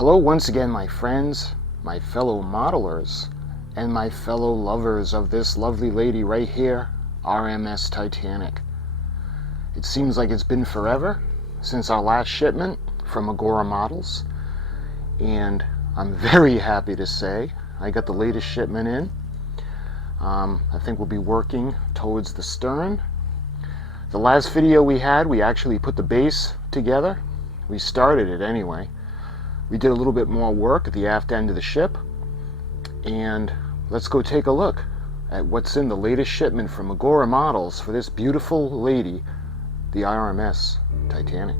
Hello once again, my friends, my fellow modelers, and my fellow lovers of this lovely lady right here, R.M.S. Titanic. It seems like it's been forever since our last shipment from AGORA Models, and I'm very happy to say I got the latest shipment in. I think we'll be working towards the stern. The last video we had, we actually put the base together. We started it anyway. We did a little bit more work at the aft end of the ship, and let's go take a look at what's in the latest shipment from AGORA Models for this beautiful lady, the R.M.S. Titanic.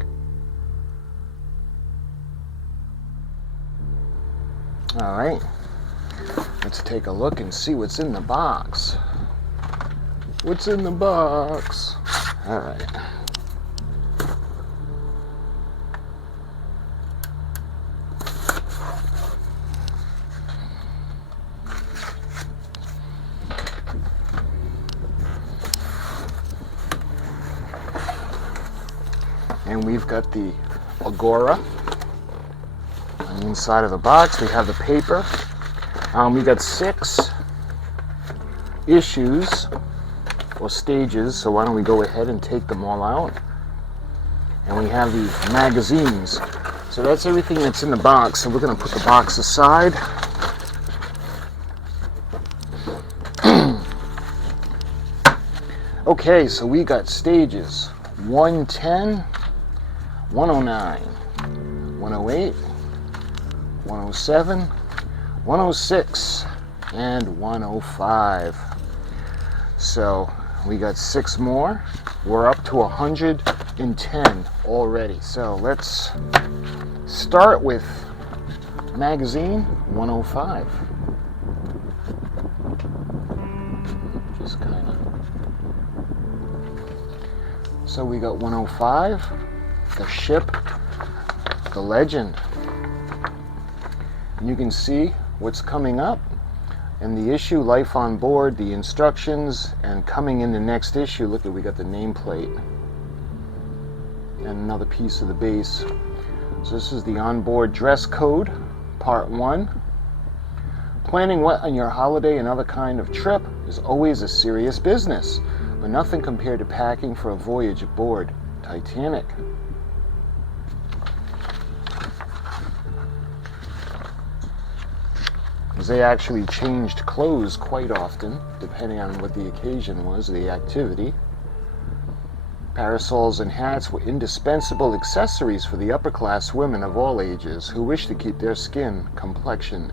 Alright, let's take a look and see what's in the box. What's in the box? Alright. And we've got the AGORA on the inside of the box. We have the paper. We got 6 issues or stages, so why don't we go ahead and take them all out. And we have the magazines. So that's everything that's in the box. So we're going to put the box aside. Okay, so we got stages 110, 109, 108, 107, 106, and 105. So we got 6 more. We're up to 110 already. So let's start with magazine 105. Just kind of. So we got 105, the ship, the legend. And you can see what's coming up in the issue, life on board, the instructions, and coming in the next issue. Look at, we got the nameplate and another piece of the base. So this is the onboard dress code, part 1. Planning what on your holiday and other kind of trip is always a serious business, but nothing compared to packing for a voyage aboard Titanic. They actually changed clothes quite often, depending on what the occasion was, the activity. Parasols and hats were indispensable accessories for the upper-class women of all ages who wish to keep their skin, complexion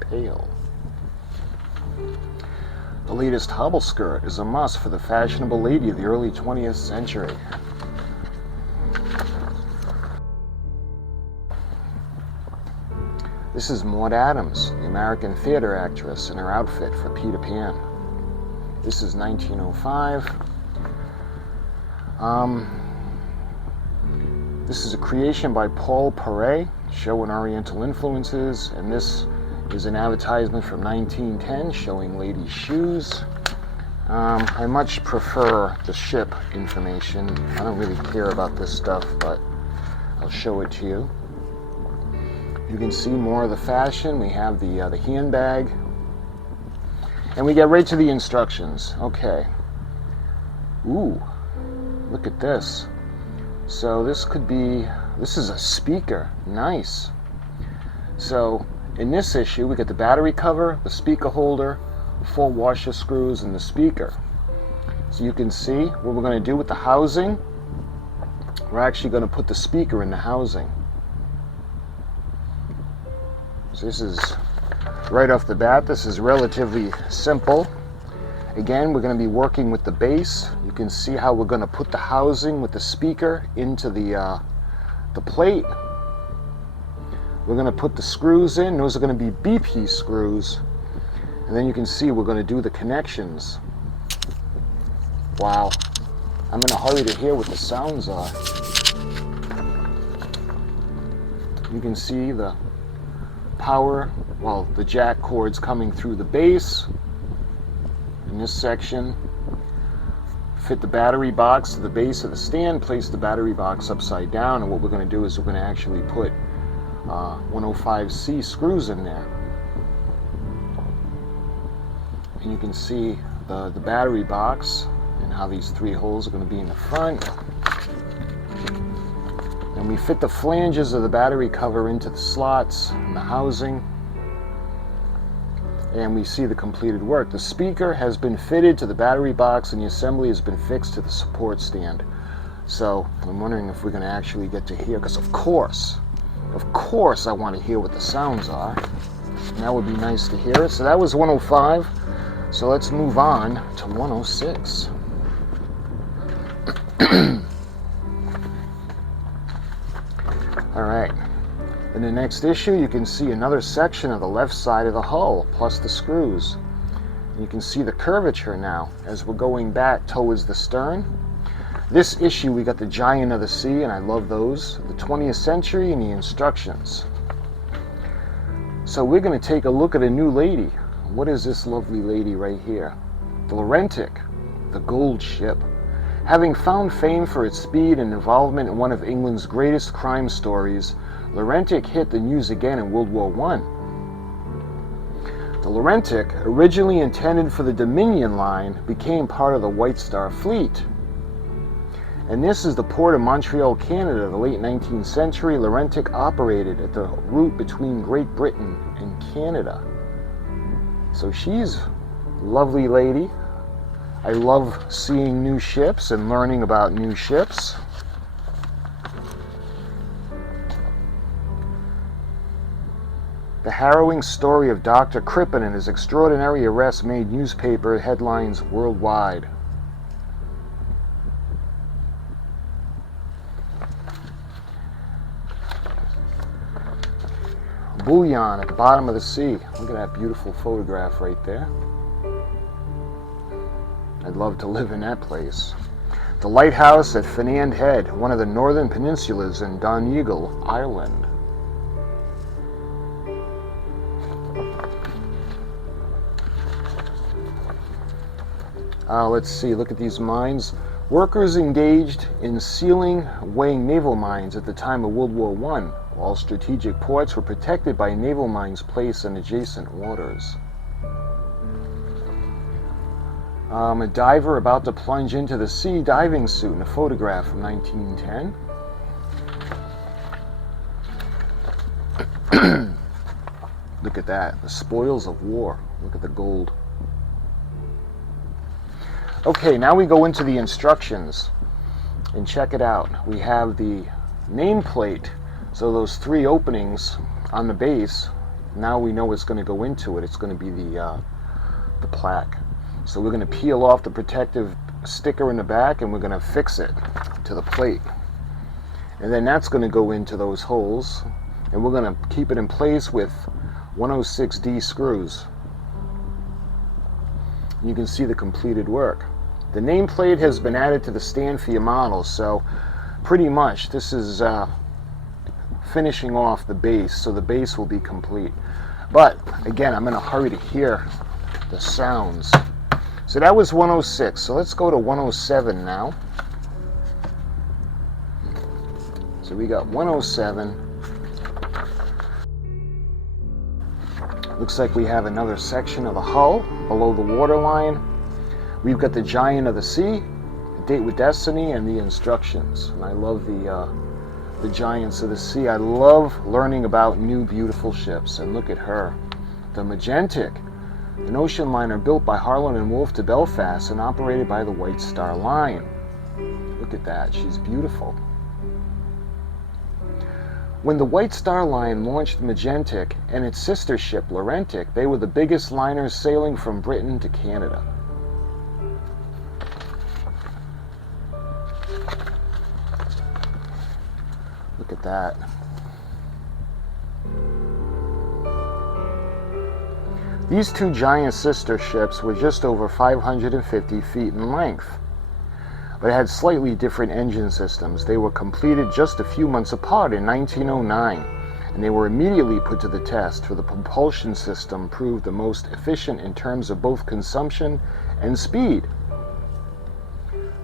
pale. The latest hobble skirt is a must for the fashionable lady of the early 20th century. This is Maud Adams, the American theater actress, in her outfit for Peter Pan. This is 1905. This is a creation by Paul Paret, showing Oriental influences, and this is an advertisement from 1910 showing ladies' shoes. I much prefer the ship information. I don't really care about this stuff, but I'll show it to you. You can see more of the fashion. We have the handbag, and we get right to the instructions. Okay. Ooh, look at this. So this is a speaker. Nice. So in this issue, we get the battery cover, the speaker holder, the 4 washer screws, and the speaker. So you can see what we're going to do with the housing. We're actually going to put the speaker in the housing. So this is right off the bat. This is relatively simple. Again, we're going to be working with the base. You can see how we're going to put the housing with the speaker into the plate. We're going to put the screws in. Those are going to be BP screws. And then you can see we're going to do the connections. Wow. I'm in a hurry to hear what the sounds are. You can see the power, well, the jack cords coming through the base. In this section, fit the battery box to the base of the stand, place the battery box upside down, and what we're going to do is we're going to actually put 105C screws in there. And you can see the battery box and how these 3 holes are going to be in the front. And we fit the flanges of the battery cover into the slots and the housing. And we see the completed work. The speaker has been fitted to the battery box and the assembly has been fixed to the support stand. So I'm wondering if we're going to actually get to hear, because of course I want to hear what the sounds are. And that would be nice to hear it. So that was 105. So let's move on to 106. All right. In the next issue, you can see another section of the left side of the hull, plus the screws. You can see the curvature now as we're going back towards the stern. This issue, we got the Giant of the Sea, and I love those, the 20th century, and the instructions. So we're going to take a look at a new lady. What is this lovely lady right here? The Laurentic, the gold ship. Having found fame for its speed and involvement in one of England's greatest crime stories, Laurentic hit the news again in World War I. The Laurentic, originally intended for the Dominion line, became part of the White Star Fleet. And this is the port of Montreal, Canada. The late 19th century, Laurentic operated at the route between Great Britain and Canada. So she's a lovely lady. I love seeing new ships and learning about new ships. The harrowing story of Dr. Crippen and his extraordinary arrest made newspaper headlines worldwide. Bullion at the bottom of the sea. Look at that beautiful photograph right there. I'd love to live in that place. The lighthouse at Finland Head, one of the northern peninsulas in Donegal, Ireland. Let's see, look at these mines. Workers engaged in sealing, weighing naval mines at the time of World War I. All strategic ports were protected by naval mines placed in adjacent waters. A diver about to plunge into the sea, diving suit in a photograph from 1910. Look at that, the spoils of war. Look at the gold. Okay, now we go into the instructions and check it out. We have the nameplate, so those 3 openings on the base. Now we know what's going to go into it. It's going to be the plaque. So we're going to peel off the protective sticker in the back and we're going to fix it to the plate. And then that's going to go into those holes, and we're going to keep it in place with 106D screws. You can see the completed work. The nameplate has been added to the stand for your model, so pretty much this is finishing off the base, so the base will be complete. But again, I'm in a hurry to hear the sounds. So that was 106, so let's go to 107 now. So we got 107. Looks like we have another section of the hull below the waterline. We've got the Giant of the Sea, Date with Destiny, and the instructions. And I love the Giants of the Sea. I love learning about new beautiful ships. And look at her, the Magentic, an ocean liner built by Harland and Wolff to Belfast and operated by the White Star Line. Look at that, she's beautiful. When the White Star Line launched the Magentic and its sister ship Laurentic, they were the biggest liners sailing from Britain to Canada. Look at that. These 2 giant sister ships were just over 550 feet in length, but had slightly different engine systems. They were completed just a few months apart in 1909, and they were immediately put to the test, for the propulsion system proved the most efficient in terms of both consumption and speed.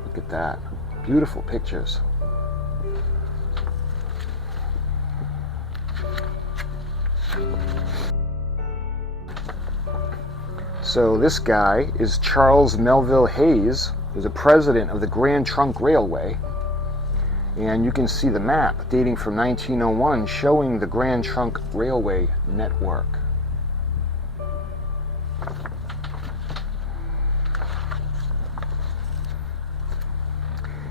Look at that. Beautiful pictures. So this guy is Charles Melville Hayes, who's the president of the Grand Trunk Railway. And you can see the map dating from 1901 showing the Grand Trunk Railway network.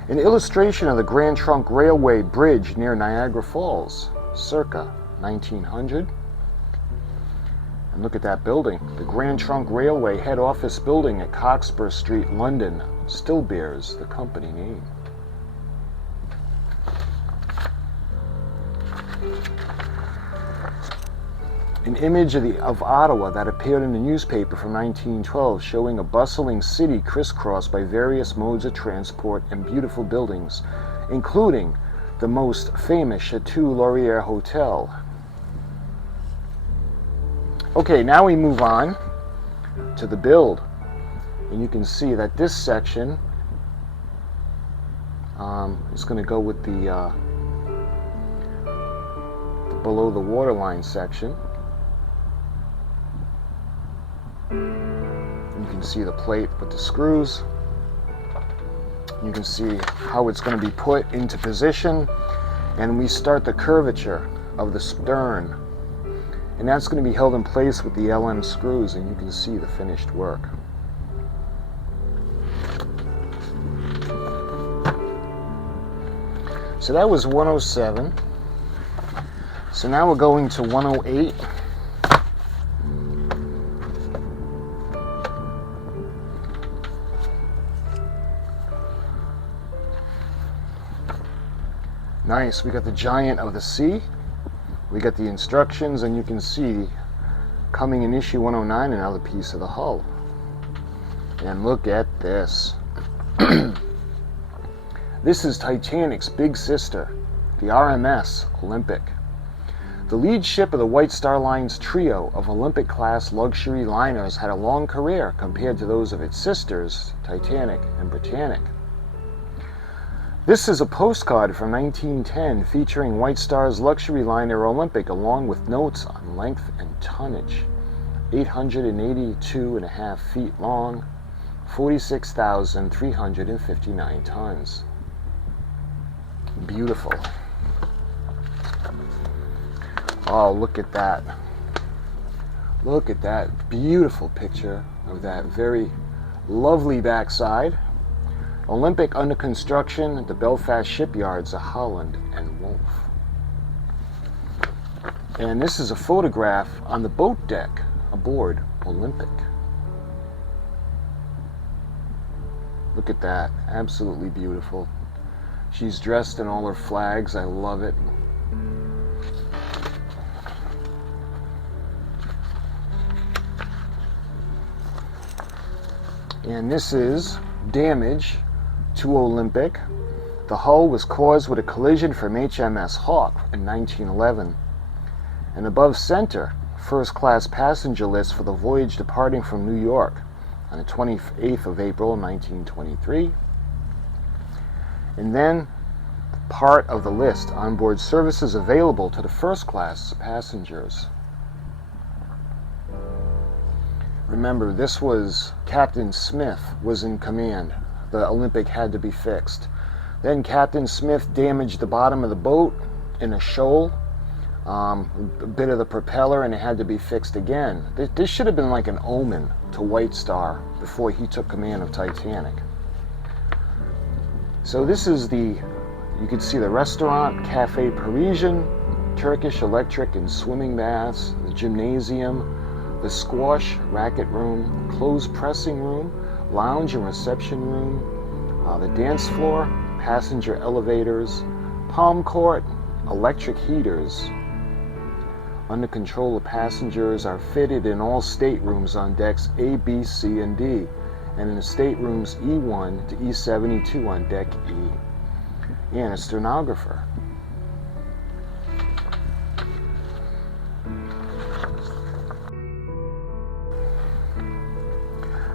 An illustration of the Grand Trunk Railway Bridge near Niagara Falls, circa 1900. And look at that building. The Grand Trunk Railway head office building at Cockspur Street, London, still bears the company name. An image of Ottawa that appeared in the newspaper from 1912 showing a bustling city crisscrossed by various modes of transport and beautiful buildings, including the most famous Chateau Laurier Hotel. Okay, now we move on to the build. And you can see that this section is going to go with the below the waterline section. You can see the plate with the screws. You can see how it's going to be put into position, and we start the curvature of the stern, and that's going to be held in place with the LM screws, and you can see the finished work. So that was 107. So now we're going to 108. Nice, we got the Giant of the Sea, we got the instructions, and you can see coming in issue 109 another piece of the hull. And look at this. This is Titanic's big sister, the R.M.S. Olympic. The lead ship of the White Star Line's trio of Olympic-class luxury liners had a long career compared to those of its sisters, Titanic and Britannic. This is a postcard from 1910 featuring White Star's luxury liner Olympic along with notes on length and tonnage. 882.5 feet long, 46,359 tons. Beautiful. Oh, look at that. Look at that beautiful picture of that very lovely backside. Olympic under construction at the Belfast shipyards of Holland and Wolff. And this is a photograph on the boat deck aboard Olympic. Look at that, absolutely beautiful. She's dressed in all her flags, I love it. And this is damage to Olympic. The hull was caused with a collision from HMS Hawke in 1911. And above center, first-class passenger list for the voyage departing from New York on the 28th of April 1923. And then part of the list, onboard services available to the first-class passengers. Remember, this was Captain Smith was in command. The Olympic had to be fixed. Then Captain Smith damaged the bottom of the boat in a shoal, a bit of the propeller, and it had to be fixed again. This should have been like an omen to White Star before he took command of Titanic. So this is you can see the restaurant, Cafe Parisian, Turkish electric and swimming baths, the gymnasium, the squash racket room, clothes pressing room, lounge and reception room, the dance floor, passenger elevators, palm court, electric heaters. Under control of passengers are fitted in all staterooms on decks A, B, C, and D, and in the staterooms E1 to E72 on deck E, and a stenographer.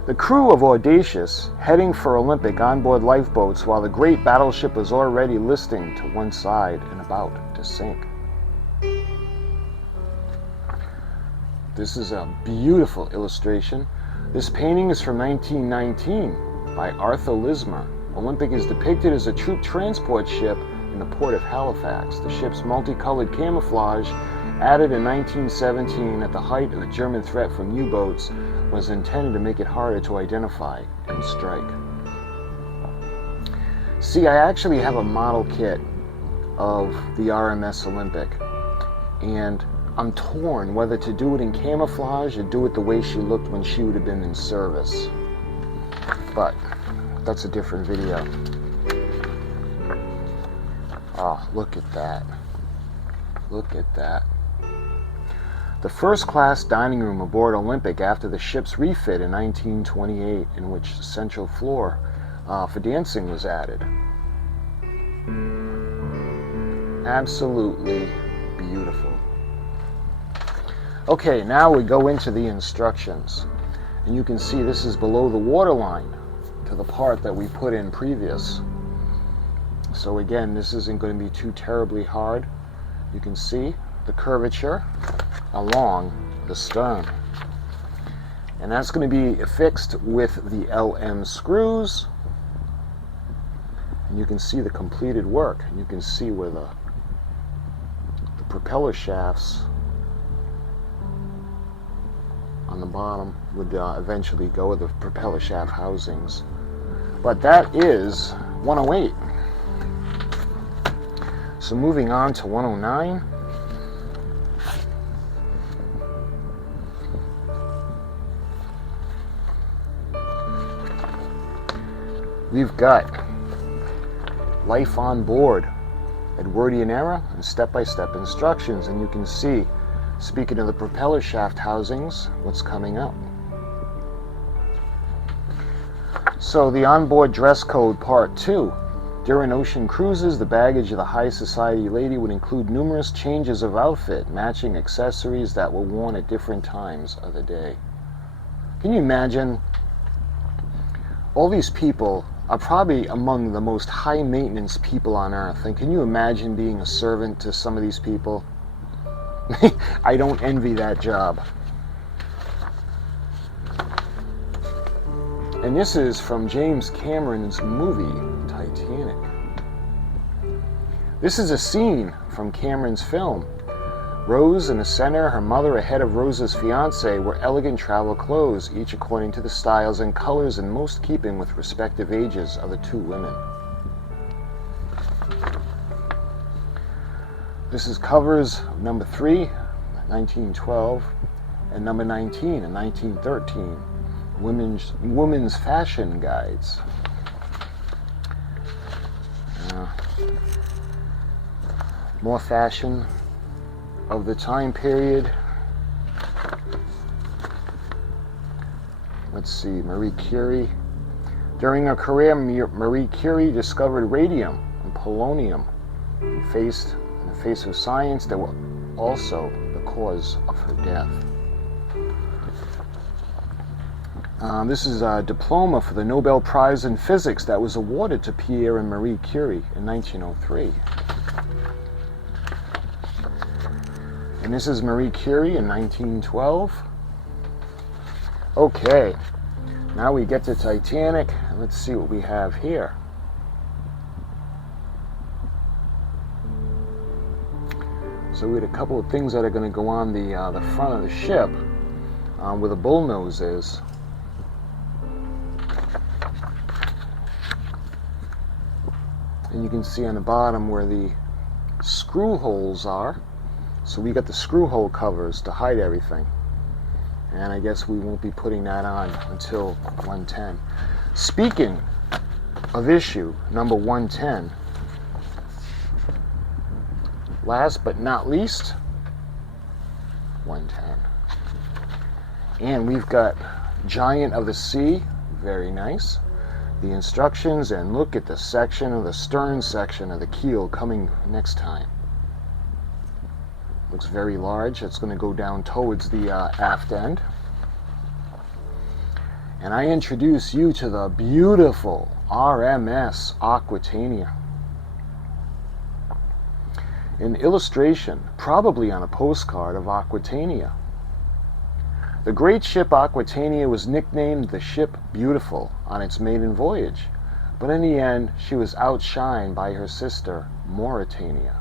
The crew of Audacious, heading for Olympic onboard lifeboats while the great battleship was already listing to one side and about to sink. This is a beautiful illustration. This painting is from 1919 by Arthur Lismer. Olympic is depicted as a troop transport ship in the port of Halifax. The ship's multicolored camouflage, added in 1917 at the height of the German threat from U-boats, was intended to make it harder to identify and strike. See, I actually have a model kit of the R.M.S. Olympic, and I'm torn whether to do it in camouflage or do it the way she looked when she would have been in service. But that's a different video. Oh, look at that. Look at that. The first-class dining room aboard Olympic after the ship's refit in 1928, in which the central floor for dancing was added. Absolutely beautiful. Okay, now we go into the instructions. And you can see this is below the waterline to the part that we put in previous. So again, this isn't going to be too terribly hard. You can see the curvature along the stern. And that's going to be affixed with the LM screws. And you can see the completed work. You can see where the propeller shafts on the bottom would eventually go with the propeller shaft housings. But that is 108. So moving on to 109. We've got life on board, Edwardian era, and step-by-step instructions. And you can see, speaking of the propeller shaft housings, what's coming up. So the onboard dress code part 2. During ocean cruises, the baggage of the high society lady would include numerous changes of outfit, matching accessories that were worn at different times of the day. Can you imagine? All these people are probably among the most high maintenance people on earth. And can you imagine being a servant to some of these people? I don't envy that job. And this is from James Cameron's movie, Titanic. This is a scene from Cameron's film. Rose in the center, her mother ahead of Rose's fiancé, wear elegant travel clothes, each according to the styles and colors in most keeping with respective ages of the two women. This is covers of number 3, 1912, and number 19 in 1913. Women's fashion guides. More fashion of the time period. Let's see, Marie Curie. During her career, Marie Curie discovered radium and polonium in the face of science that were also the cause of her death. This is a diploma for the Nobel Prize in Physics that was awarded to Pierre and Marie Curie in 1903. And this is Marie Curie in 1912. Okay, now we get to Titanic, and let's see what we have here. So we had a couple of things that are going to go on the front of the ship, where the bullnose is. And you can see on the bottom where the screw holes are. So we got the screw hole covers to hide everything. And I guess we won't be putting that on until 110. Speaking of issue number 110, last but not least, 110. And we've got Giant of the Sea, very nice. The instructions, and look at the section of the stern section of the keel coming next time. Looks very large. It's going to go down towards the aft end. And I introduce you to the beautiful R.M.S. Aquitania. An illustration, probably on a postcard, of Aquitania. The great ship Aquitania was nicknamed the Ship Beautiful on its maiden voyage, but in the end she was outshined by her sister Mauretania.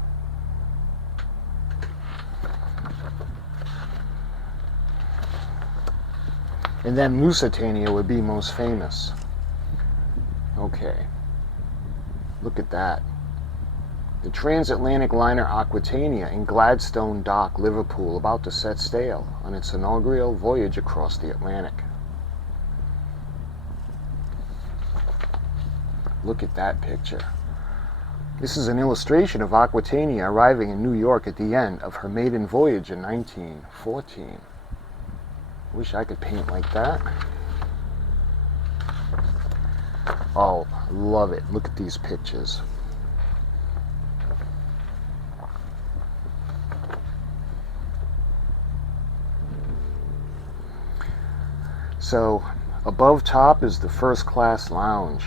And then Lusitania would be most famous. Okay, look at that. The transatlantic liner Aquitania in Gladstone Dock, Liverpool, about to set sail on its inaugural voyage across the Atlantic. Look at that picture. This is an illustration of Aquitania arriving in New York at the end of her maiden voyage in 1914. Wish I could paint like that. Oh, love it. Look at these pictures. So, above top is the first class lounge.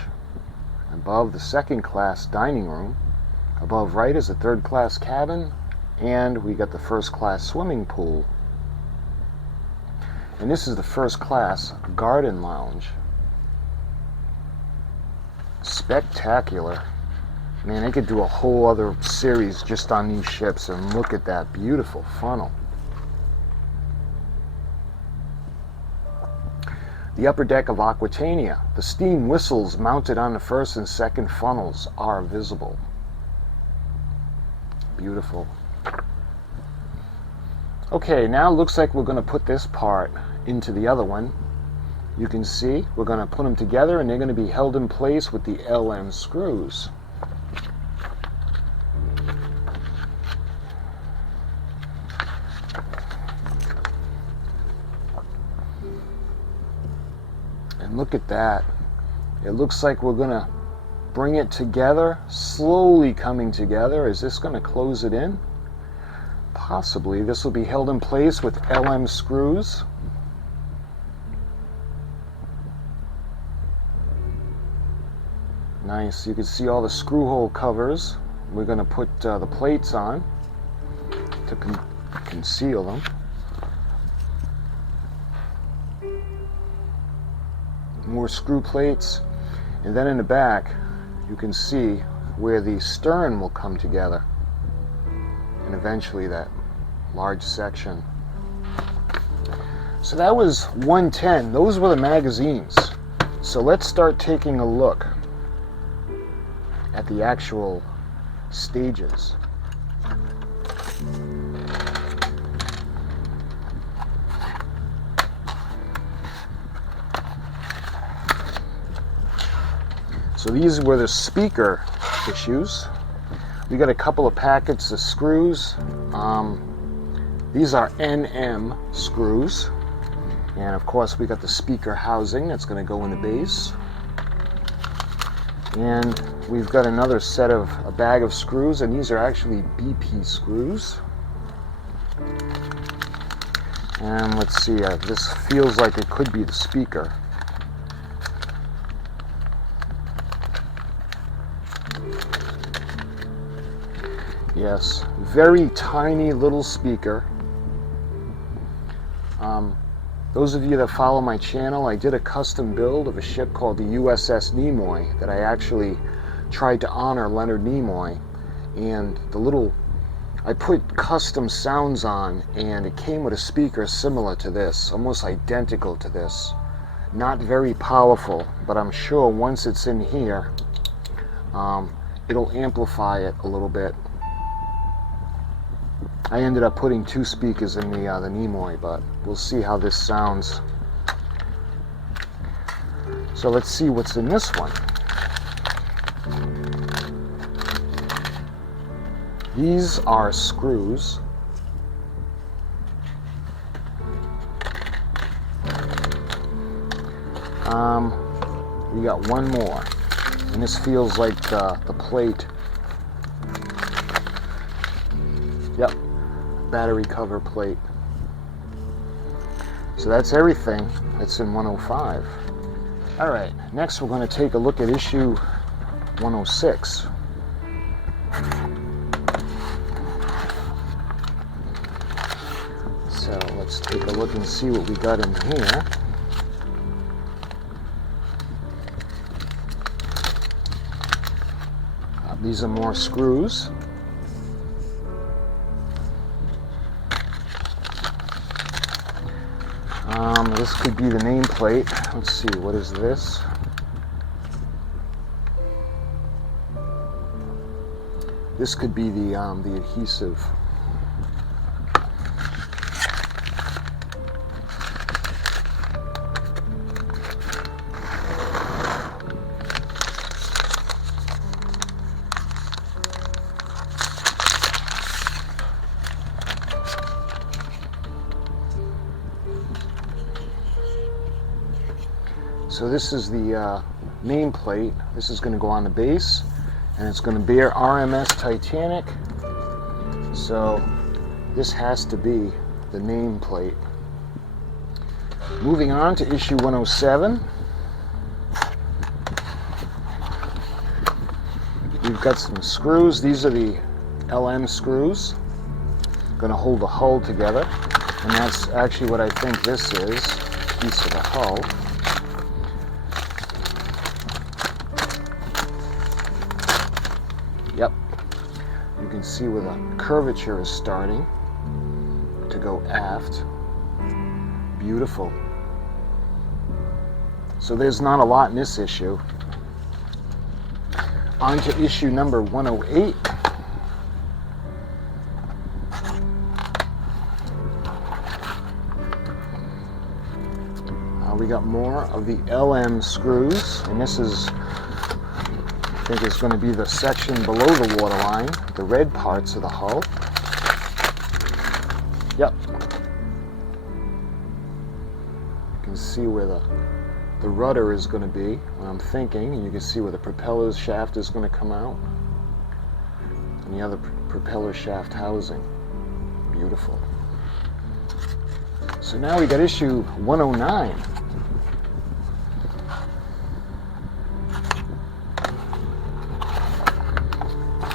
Above the second class dining room. Above right is the third class cabin. And we got the first class swimming pool. And this is the first class garden lounge. Spectacular. Man, they could do a whole other series just on these ships, and look at that beautiful funnel. The upper deck of Aquitania. The steam whistles mounted on the first and second funnels are visible. Beautiful. Okay, now it looks like we're going to put this part into the other one. You can see we're going to put them together and they're going to be held in place with the R.M.S screws. And look at that. It looks like we're going to bring it together, slowly coming together. Is this going to close it in? Possibly. This will be held in place with R.M.S screws. Nice. You can see all the screw hole covers. We're going to put the plates on to conceal them. More screw plates. And then in the back, you can see where the stern will come together. And eventually that large section. So that was 110. Those were the magazines. So let's start taking a look at the actual stages. So these were the speaker issues. We got a couple of packets of screws. These are NM screws. And of course we got the speaker housing that's going to go in the base. And we've got another set of a bag of screws, and these are actually BP screws. And let's see, this feels like it could be the speaker. Yes, very tiny little speaker. Those of you that follow my channel, I did a custom build of a ship called the USS Nimoy that I actually tried to honor Leonard Nimoy. And I put custom sounds on, and it came with a speaker similar to this, almost identical to this. Not very powerful, but I'm sure once it's in here, it'll amplify it a little bit. I ended up putting two speakers in the Nimoy, but we'll see how this sounds. So let's see what's in this one. These are screws. We got one more, and this feels like the plate. Yep. Battery cover plate. So that's everything that's in 105. All right, next we're going to take a look at issue 106. So let's take a look and see what we got in here. These are more screws. This could be the nameplate. Let's see, what is this? This could be the adhesive. So this is the nameplate. This is going to go on the base, and it's going to bear R.M.S. Titanic. So this has to be the nameplate. Moving on to issue 107. We've got some screws. These are the L.M. screws. Going to hold the hull together, and that's actually what I think this is, a piece of the hull. Yep, you can see where the curvature is starting to go aft. Beautiful. So there's not a lot in this issue. On to issue number 108. We got more of the L.M. screws, and this is, I think it's going to be the section below the waterline, the red parts of the hull. Yep. You can see where the rudder is going to be, what I'm thinking, and you can see where the propeller shaft is going to come out, and the other propeller shaft housing. Beautiful. So now we got issue 109.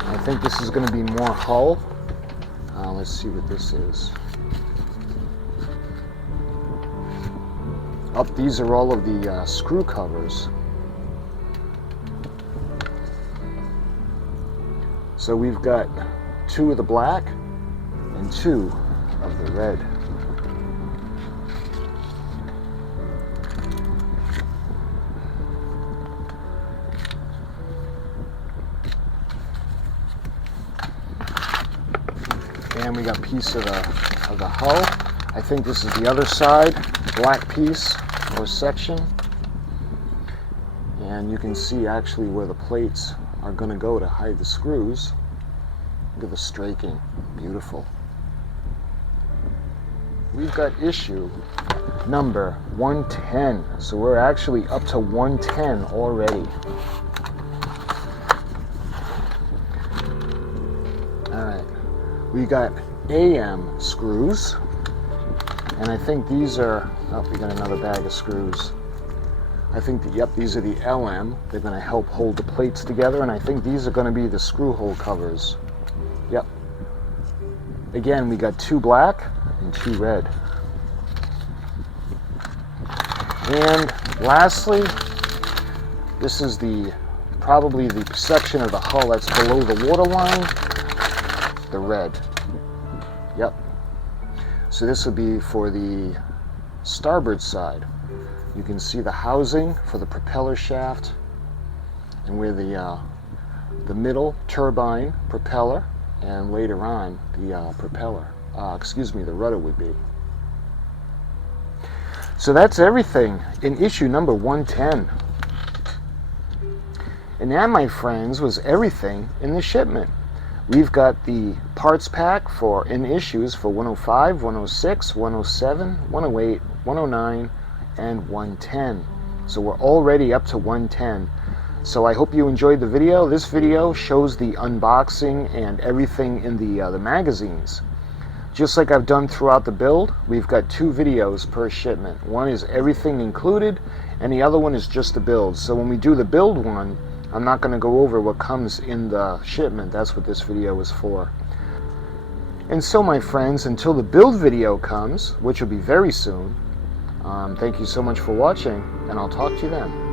I think this is going to be more hull. Let's see what this is. Oh, these are all of the screw covers. So we've got 2 of the black and 2 of the red. And we got a piece of the hull. I think this is the other side, black piece or section. And you can see actually where the plates are going to go to hide the screws. Look at the straking, beautiful. We've got issue number 110. So we're actually up to 110 already. We got AM screws, and I think these are, oh, we got another bag of screws. I think that, yep, these are the LM. They're going to help hold the plates together, and I think these are going to be the screw hole covers. Yep. Again, we got 2 black and 2 red. And lastly, this is probably the section of the hull that's below the waterline. The red. Yep. So this will be for the starboard side. You can see the housing for the propeller shaft, and where the middle turbine propeller, and later on the the rudder would be. So that's everything in issue number 110. And that, my friends, was everything in the shipment. We've got the parts pack in issues for 105, 106, 107, 108, 109, and 110. So we're already up to 110. So I hope you enjoyed the video. This video shows the unboxing and everything in the magazines. Just like I've done throughout the build, we've got 2 videos per shipment. One is everything included, and the other one is just the build. So when we do the build one, I'm not going to go over what comes in the shipment. That's what this video is for. And so, my friends, until the build video comes, which will be very soon, thank you so much for watching, and I'll talk to you then.